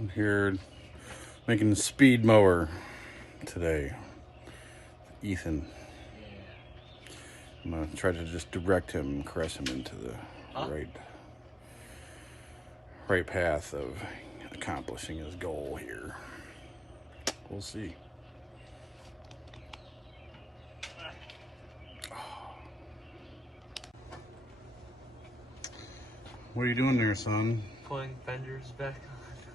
I'm here making a speed mower today. Ethan. I'm gonna try to just direct him and caress him into the right path of accomplishing his goal here. We'll see. What are you doing there, son? Pulling fenders back on.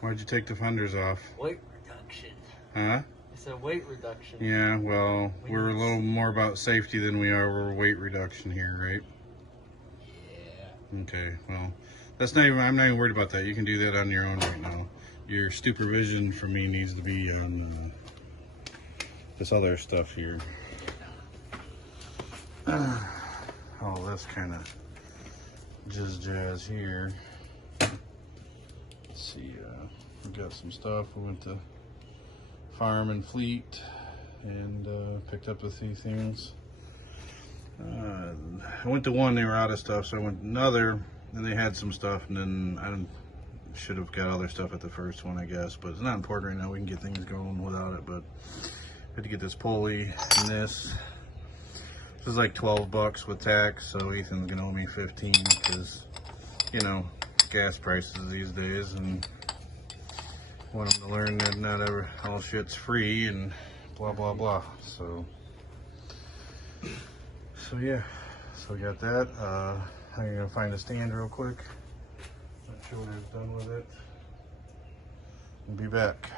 Why'd you take the fenders off? Weight reduction. Huh? It's a weight reduction. Yeah, well, we're a little more about safety than we are weight reduction here, right? Yeah. Okay, well, I'm not even worried about that. You can do that on your own right now. Your supervision for me needs to be on this other stuff here. All this kind of jazz here. Let's see, we got some stuff. We went to Farm and Fleet and picked up a few things. I went to one, they were out of stuff, so I went to another, and they had some stuff, and then I should have got other stuff at the first one, I guess, but it's not important right now. We can get things going without it, but I had to get this pulley and this. This is like 12 bucks with tax, so Ethan's gonna owe me 15 because, you know, gas prices these days, and want him to learn that not all shit's free and blah blah blah. So yeah, so we got that. I'm gonna find a stand real quick. Not sure when I'm done with it. We'll be back.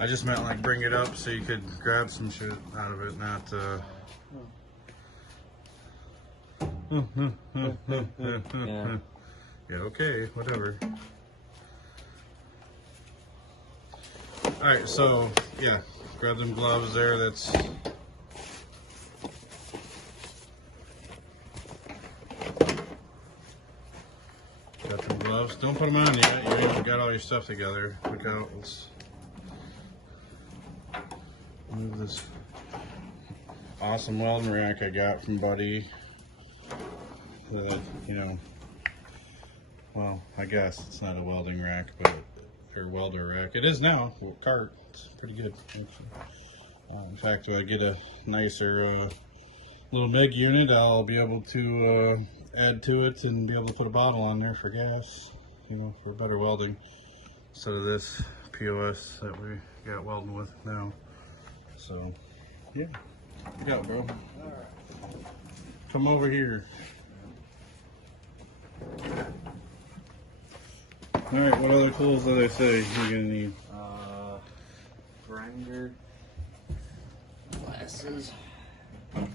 I just meant like bring it up so you could grab some shit out of it, not yeah, okay, whatever. Alright, so yeah, grab them gloves there. That's got them gloves. Don't put them on yet. You ain't got all your stuff together. Look out. Let's move this awesome welding rack I got from Buddy. That, you know, well, I guess it's not a welding rack, but or welder rack. It is now. Cart. It's pretty good. In fact, when I get a nicer little MIG unit, I'll be able to add to it and be able to put a bottle on there for gas, you know, for better welding instead of this POS that we got welding with now. So, yeah. You got, bro. Come over here. Alright, what other tools did I say you're gonna need? Grinder. Glasses. Yep.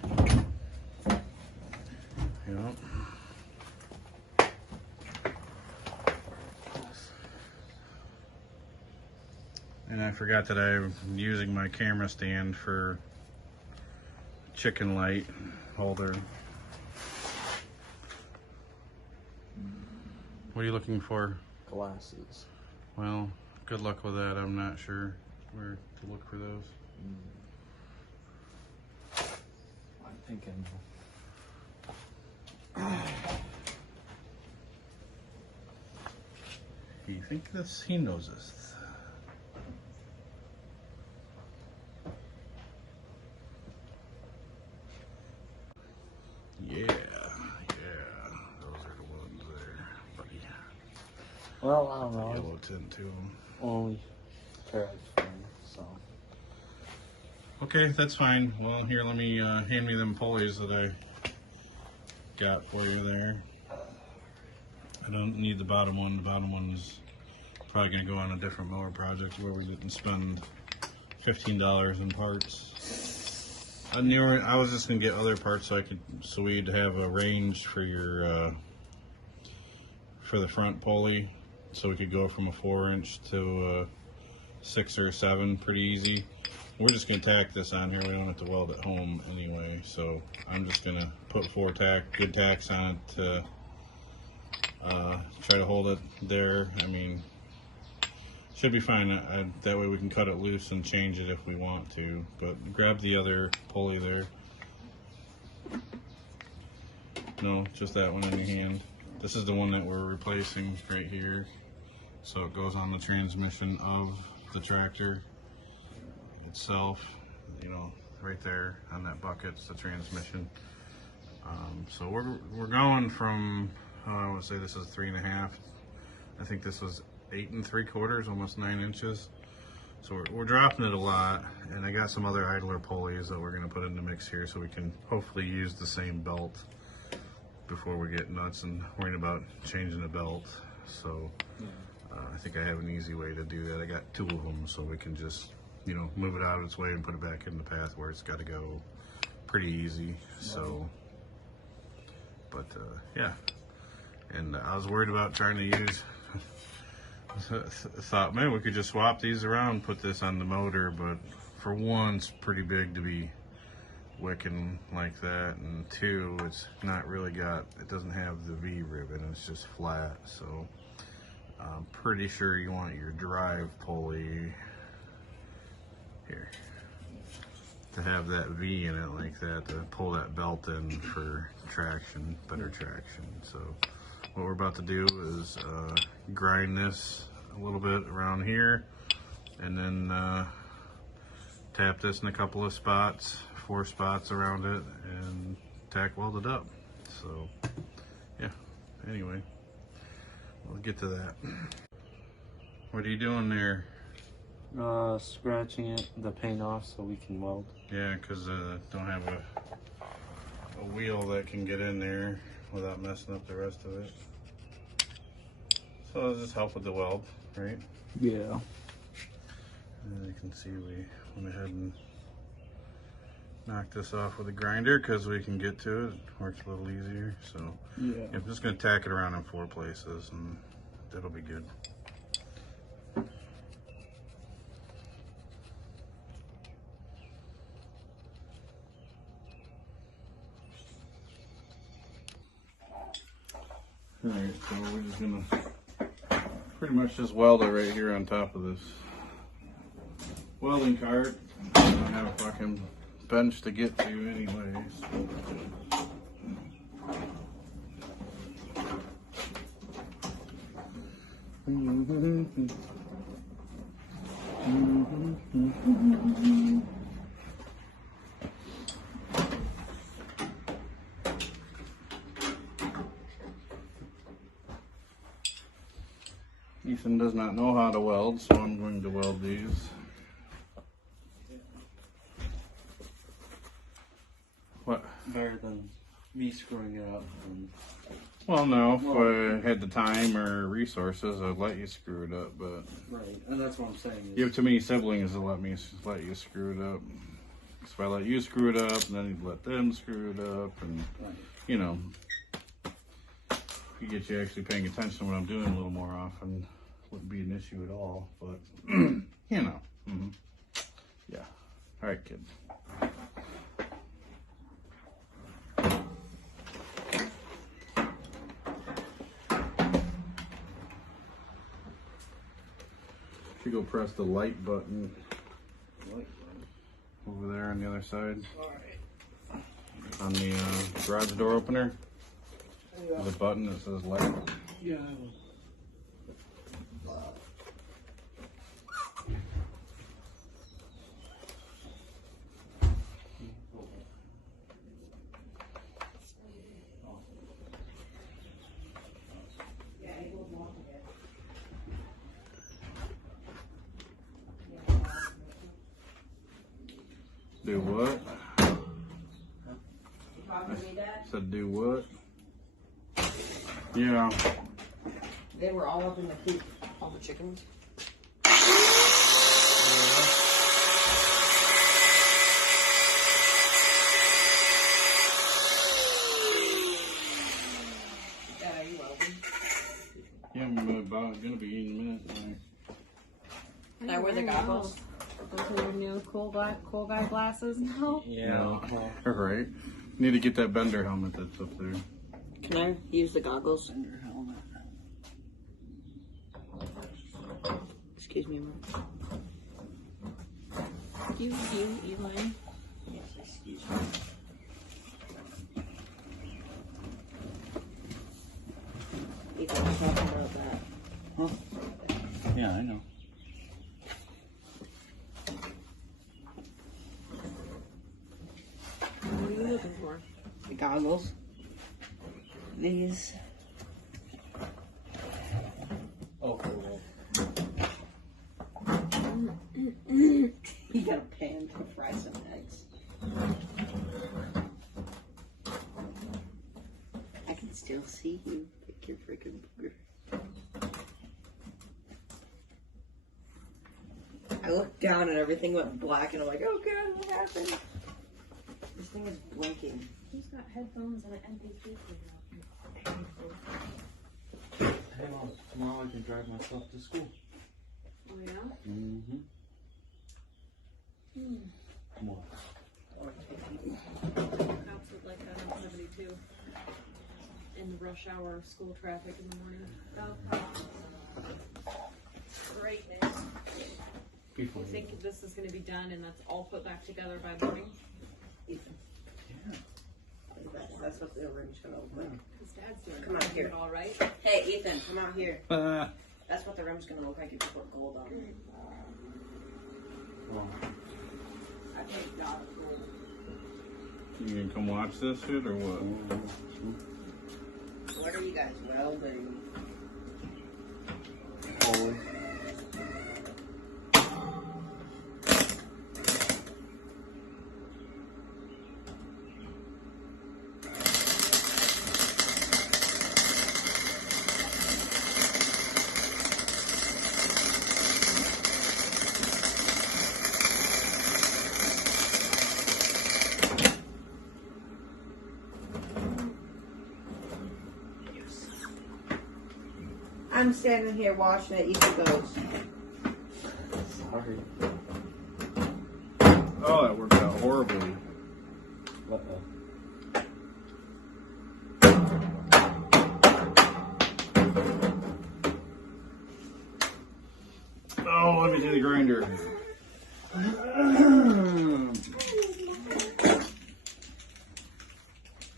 And I forgot that I'm using my camera stand for chicken light holder. What are you looking for? Glasses. Well, good luck with that. I'm not sure where to look for those. I'm thinking. You think this? He knows this. Yeah, those are the ones there, buddy. Well, I don't know. Yellow tint to them. Only pair of them, so. Okay, that's fine. Well, here, let me hand me them pulleys that I got for you there. I don't need the bottom one. The bottom one is probably going to go on a different mower project where we didn't spend $15 in parts. I was just gonna get other parts so we'd have a range for your for the front pulley, so we could go from a 4-inch to a 6 or 7 pretty easy. We're just gonna tack this on here. We don't have to weld at home anyway, so I'm just gonna put 4 good tacks on it to try to hold it there. I mean, should be fine. That way we can cut it loose and change it if we want to. But grab the other pulley there. No, just that one in your hand. This is the one that we're replacing right here. So it goes on the transmission of the tractor itself. You know, right there on that bucket's the transmission. So we're going from, I would say this is 3.5. I think this was 8 3/4, almost 9 inches. So we're dropping it a lot, and I got some other idler pulleys that we're going to put in the mix here so we can hopefully use the same belt before we get nuts and worrying about changing the belt. So I think I have an easy way to do that. I got 2 of them, so we can just, you know, move it out of its way and put it back in the path where it's got to go. Pretty easy. So, but yeah. And I was worried about trying to use. Thought, man, we could just swap these around, put this on the motor, but for one, it's pretty big to be wicking like that, and 2, it's not really it doesn't have the V ribbon, it's just flat. So I'm pretty sure you want your drive pulley here to have that V in it like that, to pull that belt in for traction, better traction. So what we're about to do is grind this a little bit around here, and then tap this in a couple of spots, 4 spots around it, and tack weld it up. So yeah, anyway, we'll get to that. What are you doing there? Scratching the paint off so we can weld. Yeah, because don't have a wheel that can get in there without messing up the rest of it. So it'll just help with the weld, right? Yeah. And you can see we went ahead and knocked this off with a grinder because we can get to it. It works a little easier. So Yeah. I'm just going to tack it around in 4 places, and that'll be good. Alright, so we're just gonna pretty much just weld it right here on top of this welding cart. I don't have a fucking bench to get to anyways. Ethan does not know how to weld, so I'm going to weld these. What? Better than me screwing it up. Well, no, if I had the time or resources, I'd let you screw it up, but Right, and that's what I'm saying. you have too many siblings to let you screw it up. So if I let you screw it up, and then you'd let them screw it up, and you know, you get you actually paying attention to what I'm doing a little more often, wouldn't be an issue at all. But you know, yeah. All right, kid. You go press the light button over there on the other side. On the garage door opener. There's a button that says light. Yeah. Do what? I said do what? Yeah. They were all up in the coop, all the chickens. Dad, are you welding? Yeah, I'm about gonna be in a minute. Can I wear the goggles? Those are your new cool guy glasses now. Yeah. All right. Need to get that bender helmet that's up there. Can I use the goggles? Excuse me, Mom. You mind? Yes, excuse me. You guys talking about that? Huh? Yeah, I know. What are you looking for? The goggles. These. Oh, cool. You got a pan to fry some eggs. I can still see you. Pick your freaking booger. I looked down and everything went black and I'm like, oh god, what happened? This thing is blinking. Who's got headphones and an MP3 Hey, Mom, tomorrow I can drive myself to school. Oh yeah? Mm-hmm. Come on. Cops would like that on 72 in the rush hour of school traffic in the morning. Oh, great news. Before You think this is going to be done and that's all put back together by morning? Ethan. Yeah. That's what the room's gonna look like. His dad's doing Come on it here. all right. Hey, Ethan, come out here. Ah. That's what the room's gonna look like if you put gold on it. Well, I think God of gold. You gonna come watch this shit or what? What are you guys welding? oh. I'm standing here watching it. Ethan goes. Sorry. Oh, that worked out horribly. Uh-oh. Oh, let me see the grinder.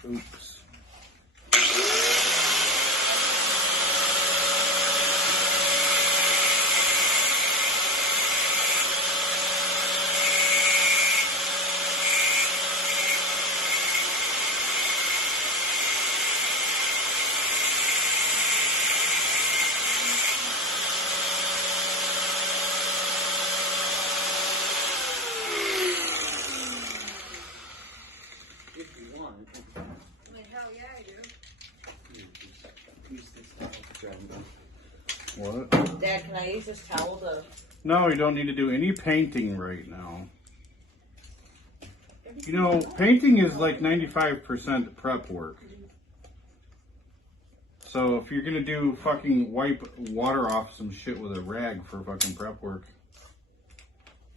Oops. If you want. Hell yeah, I do. Use this towel to dry them down. What? Dad, can I use this towel to? No, you don't need to do any painting right now. You know, painting is like 95% prep work. So if you're gonna do fucking wipe water off some shit with a rag for fucking prep work,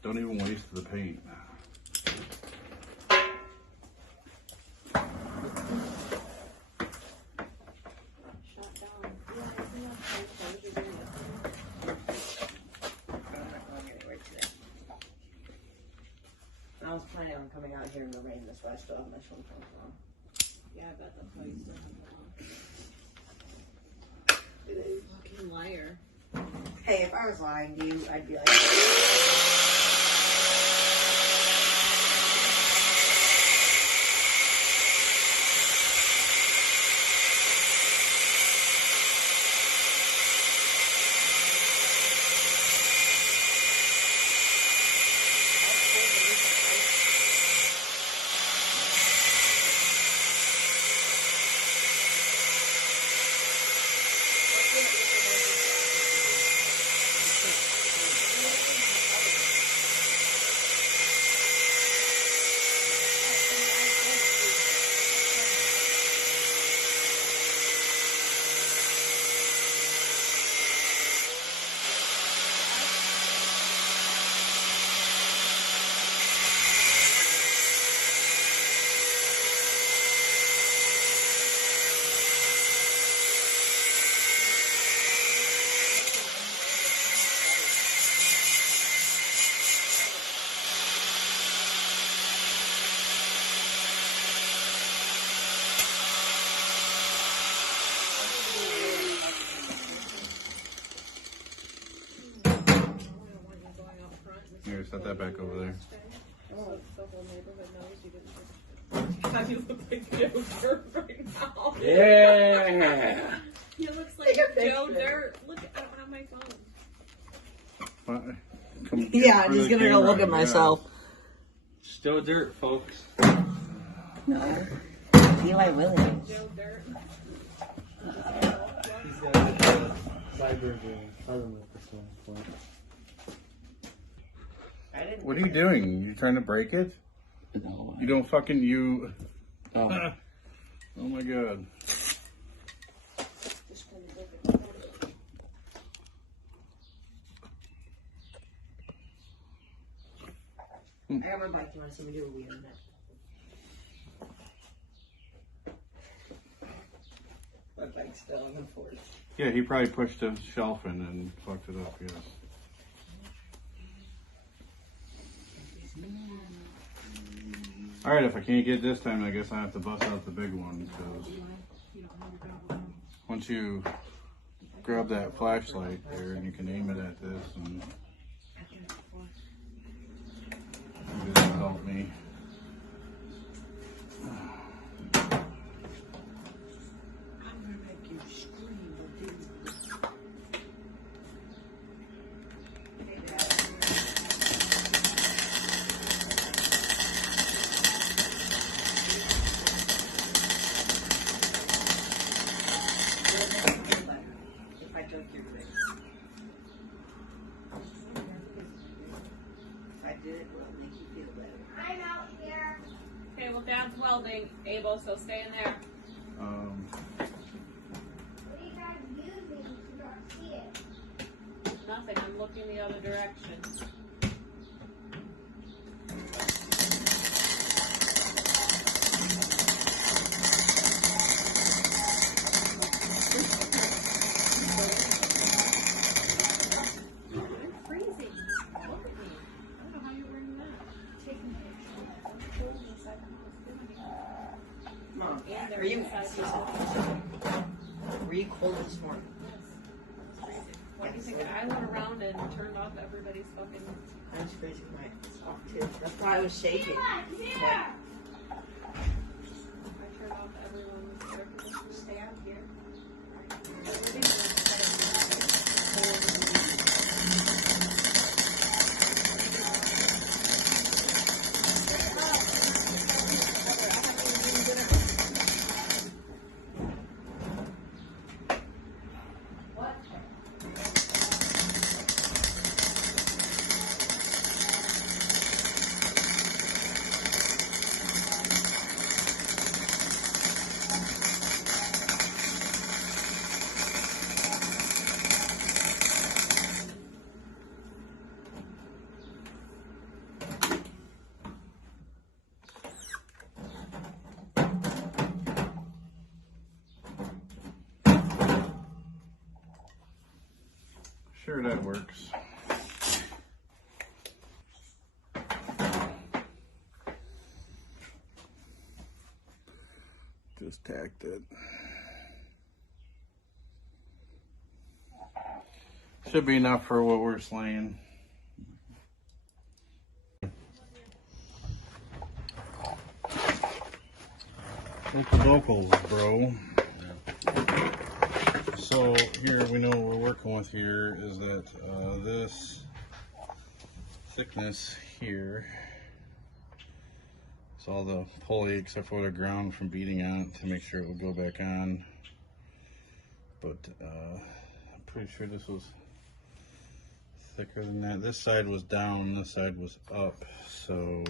don't even waste the paint. Shot down. Yeah, you're doing it. I'm not going anywhere today. I was planning on coming out here in the rain this way. I still have my swim trunks on. Yeah, I bet that's why you still have it on. Fucking liar. Hey, if I was lying to you, I'd be like. Here, set that back over there. So the whole neighborhood knows you didn't take a God, you look like Joe Dirt right now. Yeah. He looks like Take a Joe picture. Dirt. Look, I don't have my phone. Come Yeah, for I'm just the gonna go look camera, at myself. Still dirt, folks. No. Eli Williams. Joe Dirt. He's got a cyber parliament or something. What are you doing? You trying to break it? No. You don't fucking you. Oh. Oh my god. I got my bike. You want to see me do a wheel on it? My bike's still on the porch. Yeah, he probably pushed a shelf in and fucked it up, yes. Alright, if I can't get it this time, I guess I have to bust out the big one, because once you grab that flashlight there and you can aim it at this and maybe that'll help me. I'm gonna make you scream, dude. If I took your face. If I did it, will it make you feel better? I'm out here. Okay, well, Dad's welding, Abel, so stay in there. What are you guys using to not see it? Nothing. I'm looking the other direction. I'm freezing. Look at me. I don't know how you're wearing that. Taking pictures. I'm cold inside the house. Mom, And they're are you, inside the house. were you cold this morning? Why do you think I went around and turned off everybody's fucking... I was freezing my off too. That's why I was shaking. I turned off everyone's air conditioning. Stay out here. Sure, that works. Just tacked it. Should be enough for what we're slaying. Local, bro. So here we know what we're working with here is that this thickness here, it's all the pulley except for the ground from beating on it to make sure it will go back on. But I'm pretty sure this was thicker than that. This side was down, this side was up, so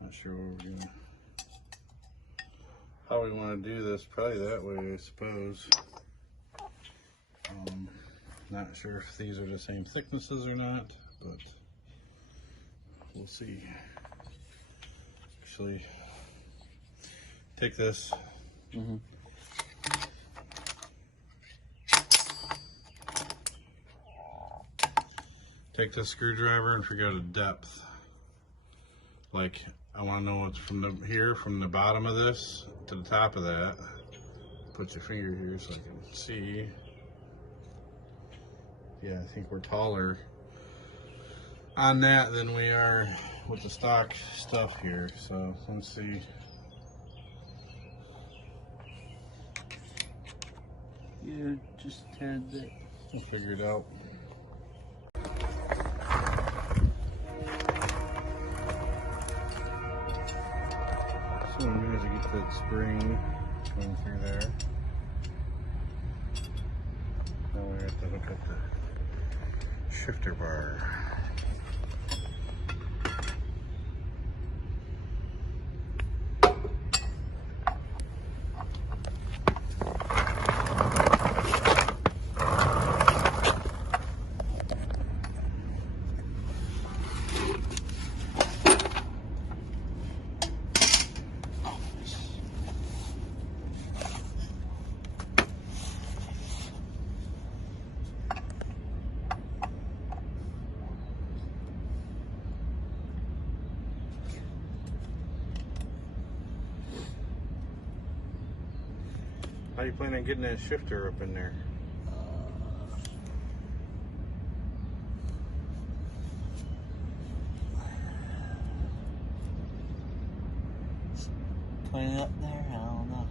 not sure what we're gonna, how we want to do this. Probably that way, I suppose. Not sure if these are the same thicknesses or not, but we'll see. Actually, take this. Take this screwdriver and figure out a depth. Like, I want to know what's from the here, from the bottom of this to the top of that. Put your finger here so I can see. yeah, I think we're taller on that than we are with the stock stuff here. So let's see. Yeah, just a tad bit. We'll figure it out. So we need to get that spring going through there. Now we have to hook up the shifter bar. How you plan on getting that shifter up in there? Put it up there? I don't know.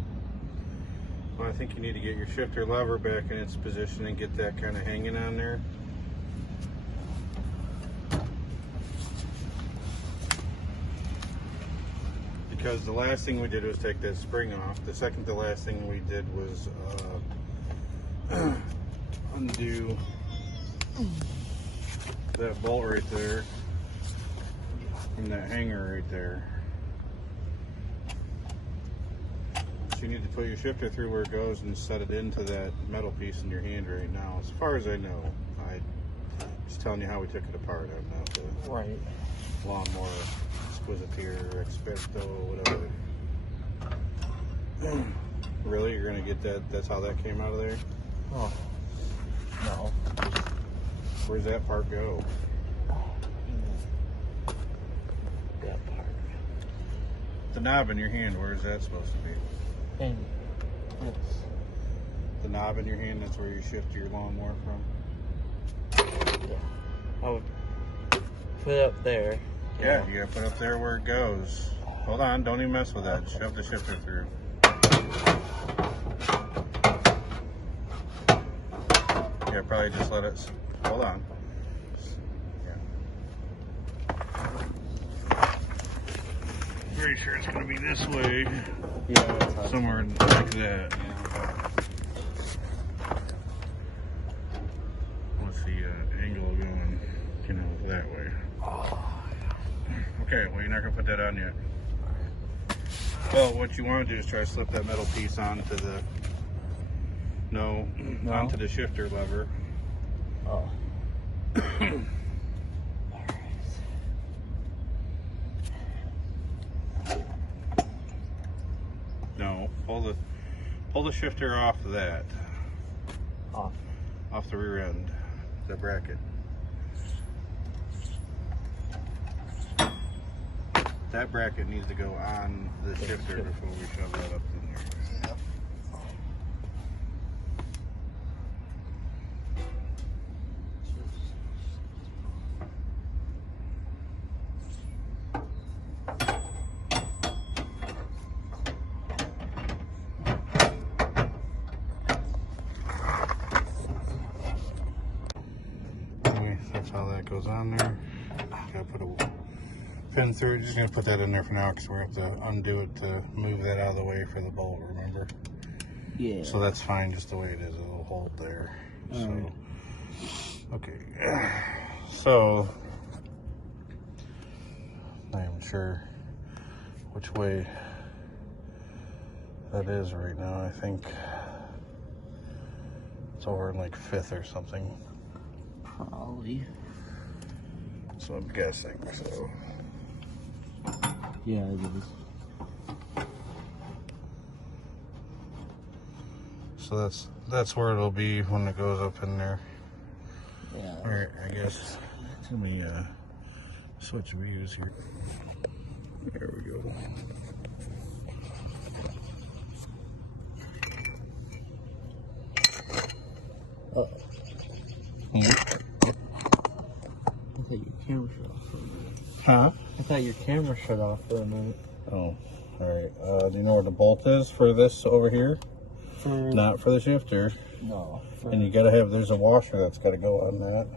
Well, I think you need to get your shifter lever back in its position and get that kind of hanging on there. Because the last thing we did was take that spring off. The second to last thing we did was undo that bolt right there from that hanger right there. So you need to put your shifter through where it goes and set it into that metal piece in your hand right now. As far as I know, I'm just telling you how we took it apart. I'm not the Right. lawnmower exquisitier, experto, whatever. Really? You're gonna get that? That's how that came out of there? Oh. No. Where's that part go? That part. The knob in your hand, where is that supposed to be? And this. The knob in your hand, that's where you shift your lawnmower from? Yeah. I would put it up there. Yeah, you gotta put up there where it goes. Hold on, don't even mess with that. Shove the shifter through. Yeah, probably just let it, hold on. Yeah. Pretty sure it's gonna be this way. Yeah. Somewhere like that. What's the angle of going, that way? Okay, well, you're not gonna put that on yet. Well, what you want to do is try to slip that metal piece onto the onto the shifter lever. Oh. No, pull the shifter off of that. Off the rear end, the bracket. That bracket needs to go on the shifter before we shove that up in there. Anyway, that's how that goes on there. Gotta put a pin through. Just gonna put that in there for now because we have to undo it to move that out of the way for the bolt, remember? Yeah. So that's fine just the way it is. It'll hold there. So, okay. So, not even sure which way that is right now. I think it's over in like 5th or something. Probably. So I'm guessing. So. Yeah, it is. So that's where it'll be when it goes up in there. Yeah. All right, I guess. Let me switch views here. There we go. Oh. Yeah. Huh? I thought your camera shut off for a minute. Oh, alright. Do you know where the bolt is for this over here? For Not for the shifter. no. And you gotta have, there's a washer that's gotta go on that.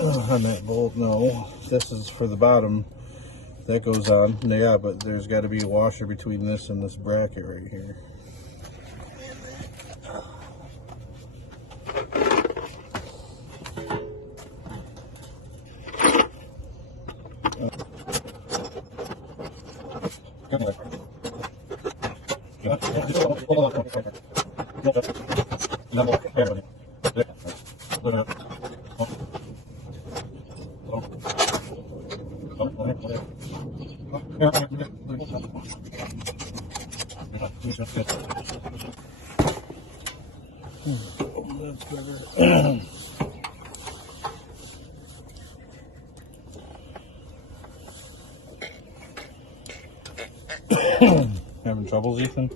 On that bolt, no. This is for the bottom. That goes on. Yeah, but there's gotta be a washer between this and this bracket right here. That's better. Having troubles, Ethan?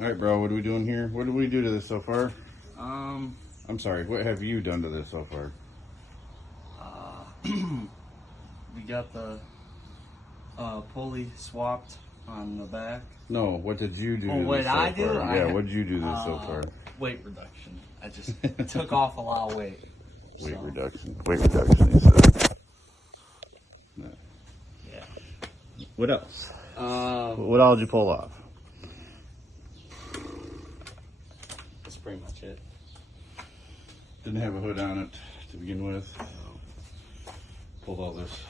Alright, bro, what are we doing here? What did we do to this so far? I'm sorry, what have you done to this so far? We got the pulley swapped on the back. No, what did you do to what this so I do? far? Yeah, what did you do to this so far? Weight reduction. I just took off a lot of weight. Weight so, reduction. Weight reduction, he said. No. Yeah. What else? What all did you pull off? That's pretty much it. Didn't have a hood on it to begin with. Pulled all this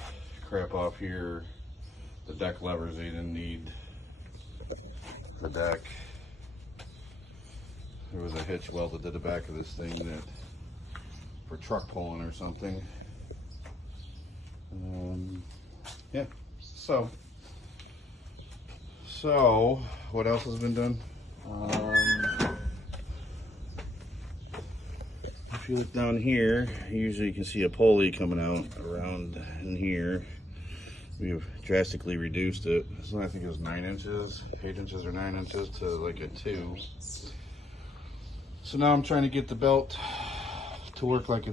crap off here. The deck levers they didn't need. The deck. There was a hitch welded to the back of this thing that for truck pulling or something. Yeah. So what else has been done? If you look down here, usually you can see a pulley coming out around in here. We've drastically reduced it. So I think it was 9 inches, 8 inches or 9 inches to like a 2. So now I'm trying to get the belt to work like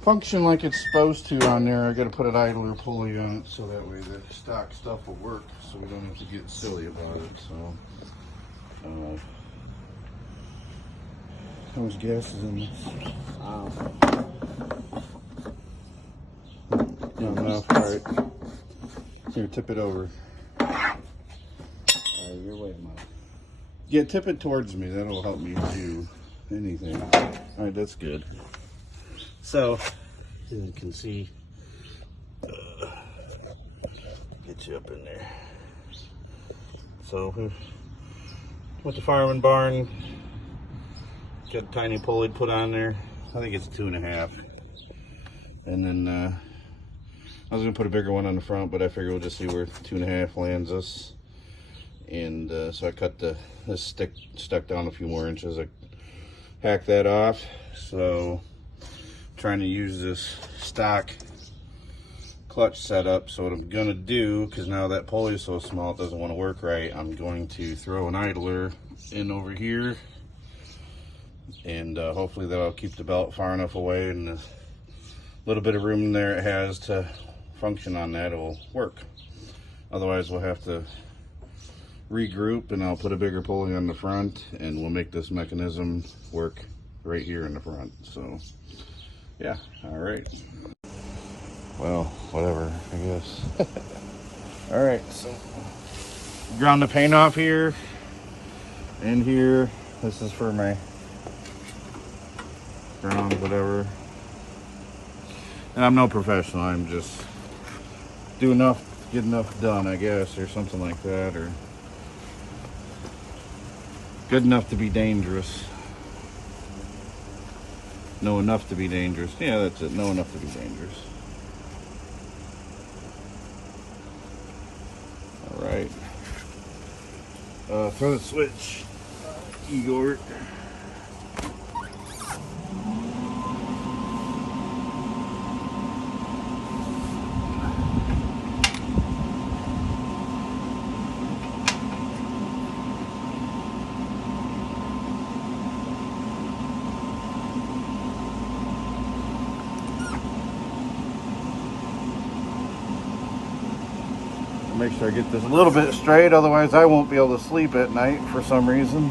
function like it's supposed to on there. I got to put an idler pulley on it so that way the stock stuff will work, so we don't have to get silly about it. So how much gas is in this? Not enough. All right. Here, tip it over. You're way more. Yeah, tip it towards me. That'll help me do anything. All right, that's good. So, as you can see, get you up in there. So, with the fireman barn, got a tiny pulley put on there. I think it's 2.5. And then I was gonna put a bigger one on the front, but I figured we'll just see where 2.5 lands us. And so I cut this stick stuck down a few more inches. I hacked that off. So trying to use this stock clutch setup. So what I'm gonna do, because now that pulley is so small it doesn't want to work right, I'm going to throw an idler in over here, and hopefully that'll keep the belt far enough away, and the little bit of room there it has to function on that, it will work. Otherwise we'll have to regroup, and I'll put a bigger pulley on the front, and we'll make this mechanism work right here in the front. So yeah, all right, well, whatever, I guess. All right, so ground the paint off here and here. This is for my ground, whatever. And I'm no professional, I'm just do enough, get enough done, I guess, or something like that, or good enough to be dangerous. Know enough to be dangerous. Yeah, that's it. Know enough to be dangerous. All right. Throw the switch, Igor. make sure I get this a little bit straight, otherwise I won't be able to sleep at night for some reason.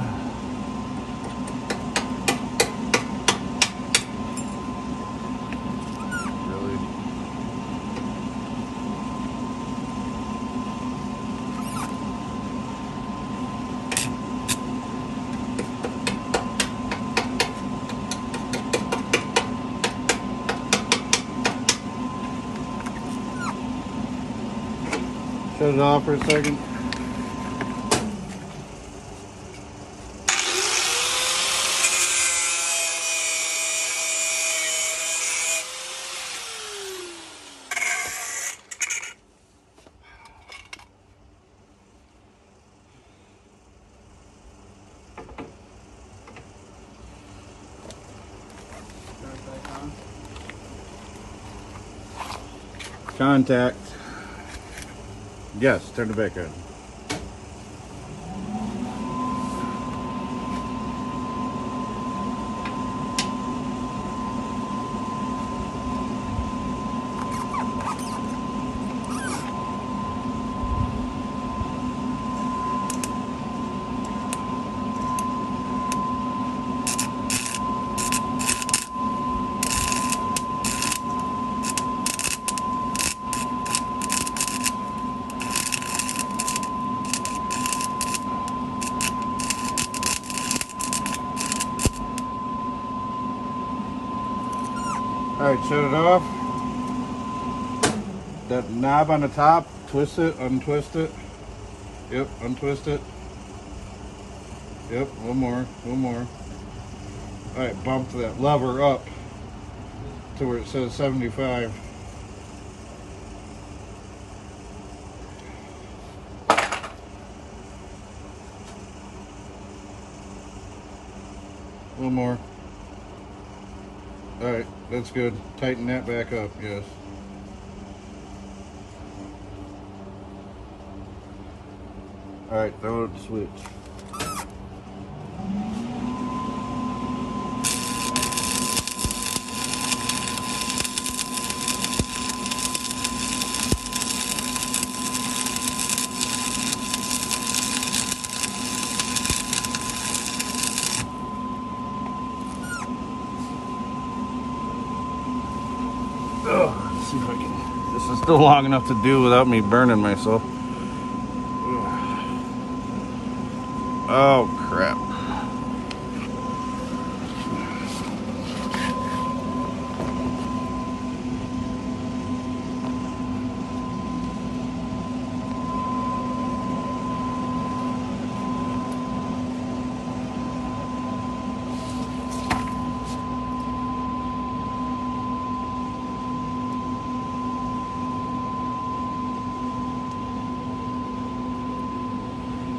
Really? Shut it off for a second. Contact. Yes, turn it back on. Alright, shut it off. That knob on the top, twist it, untwist it. Yep, untwist it. Yep, one more. Alright, bump that lever up to where it says 75. One more. Alright, that's good. Tighten that back up, yes. Alright, throw it the switch. Let's see if I can. This is still long enough to do without me burning myself. Oh crap.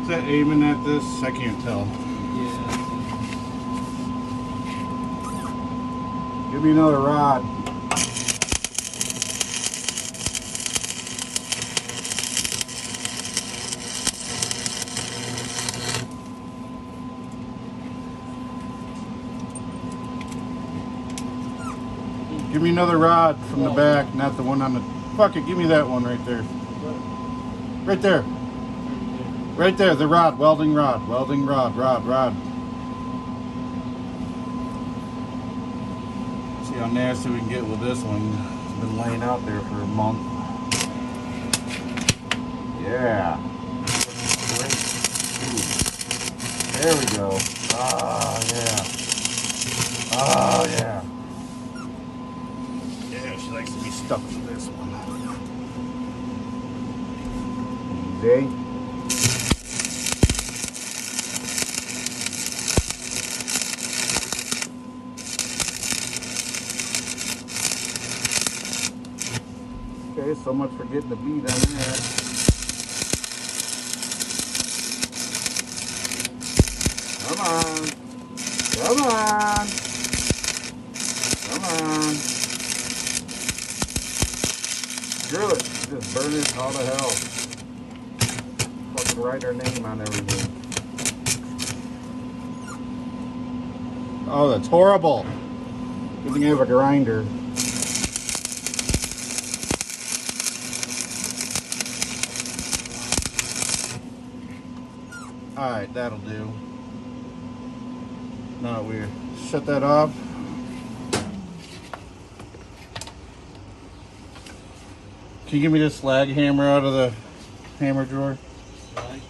Is that aiming at this? I can't tell. Yeah. Give me another rod. Give me another rod from the back, not the one on the... Fuck it, give me that one right there. Right there. Right there, the rod, welding rod, rod. See how nasty we can get with this one. It's been laying out there for a month. Yeah. Great. Ooh. There we go. Ah, yeah. Oh, yeah. Yeah, she likes to be stuck with this one. See? Okay, so much for getting the bead on that. Come on. Come on. Come on. Screw it. Just burn it all to hell. Fucking write our name on everything. Oh, that's horrible. Good thing I have a grinder. Alright, that'll do. Now we shut that off. Can you give me this slag hammer out of the hammer drawer? Right.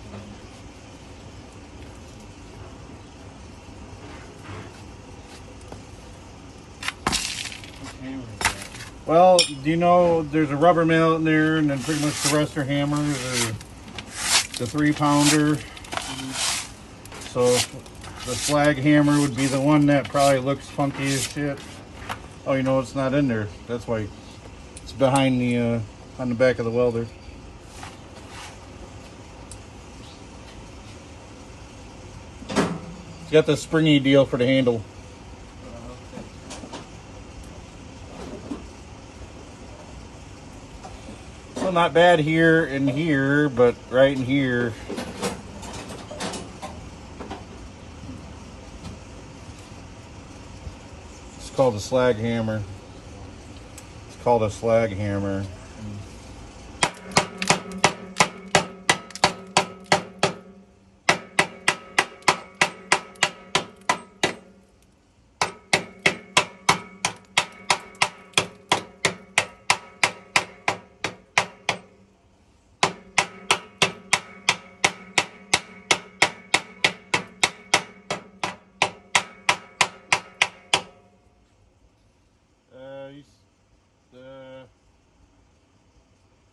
What hammer is that? Well, do you know there's a rubber mallet in there, and then pretty much the rest are hammers, or the 3-pounder. So the slag hammer would be the one that probably looks funky as shit. Oh, you know it's not in there. That's why it's behind the on the back of the welder. It's got the springy deal for the handle. So not bad here and here, but right in here. It's called a slag hammer. It's called a slag hammer.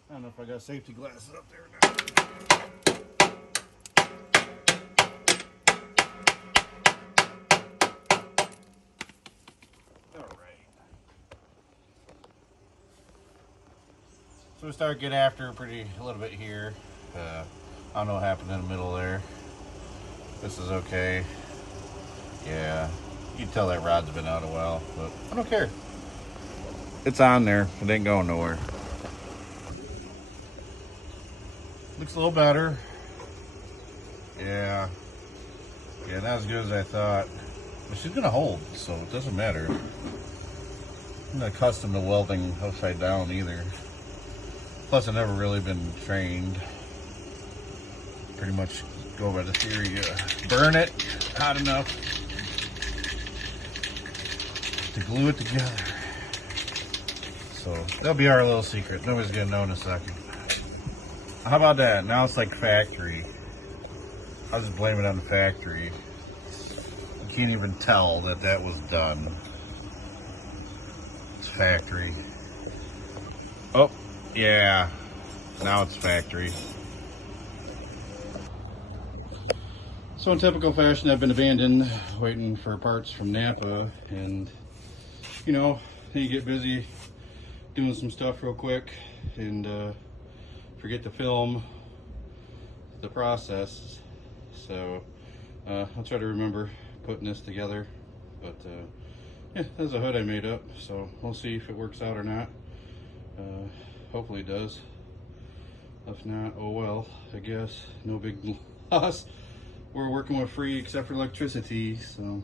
I don't know if I got safety glasses up there or not. All right. So we start getting after a little bit here. I don't know what happened in the middle there. This is okay. Yeah, you can tell that rod's been out a while, but I don't care. It's on there. It ain't going nowhere. Looks a little better. Yeah, not as good as I thought. But she's gonna hold, so it doesn't matter. I'm not accustomed to welding upside down either. Plus, I've never really been trained. Pretty much go by the theory, burn it hot enough to glue it together. So that'll be our little secret. Nobody's gonna know in a second. How about that? Now it's like factory. I'll just blame it on the factory. You can't even tell that that was done. It's factory. Oh, yeah. Now it's factory. So in typical fashion, I've been abandoned, waiting for parts from Napa, and you know, you get busy doing some stuff real quick, and forget to film the process. So I'll try to remember putting this together, but yeah, that's a hood I made up, so we'll see if it works out or not. Hopefully it does. If not, oh well, I guess no big loss. We're working with free except for electricity, so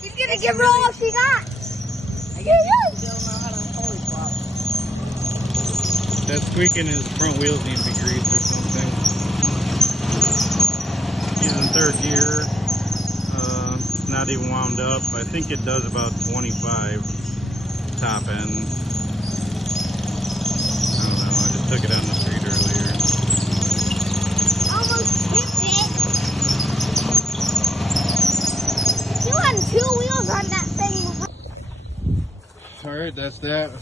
He's gonna give her all she got. that squeaking is front wheels need to be greased or something. He's in third gear. It's not even wound up. I think it does about 25 top end. I don't know. I just took it on the street earlier. Almost tipped it. You had 2 wheels on that thing. All right, that's that.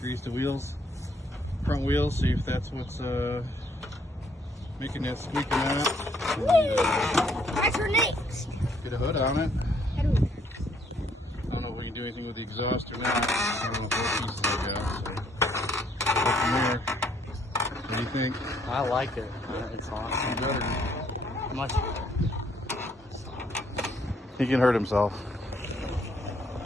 Grease the wheels, front wheels. See if that's what's making that squeak or not. That's her next. Get a hood on it. I don't know if we can do anything with the exhaust or not. I don't know what pieces I got. So go from there. What do you think? I like it. It's awesome. Better. Much. He can hurt himself.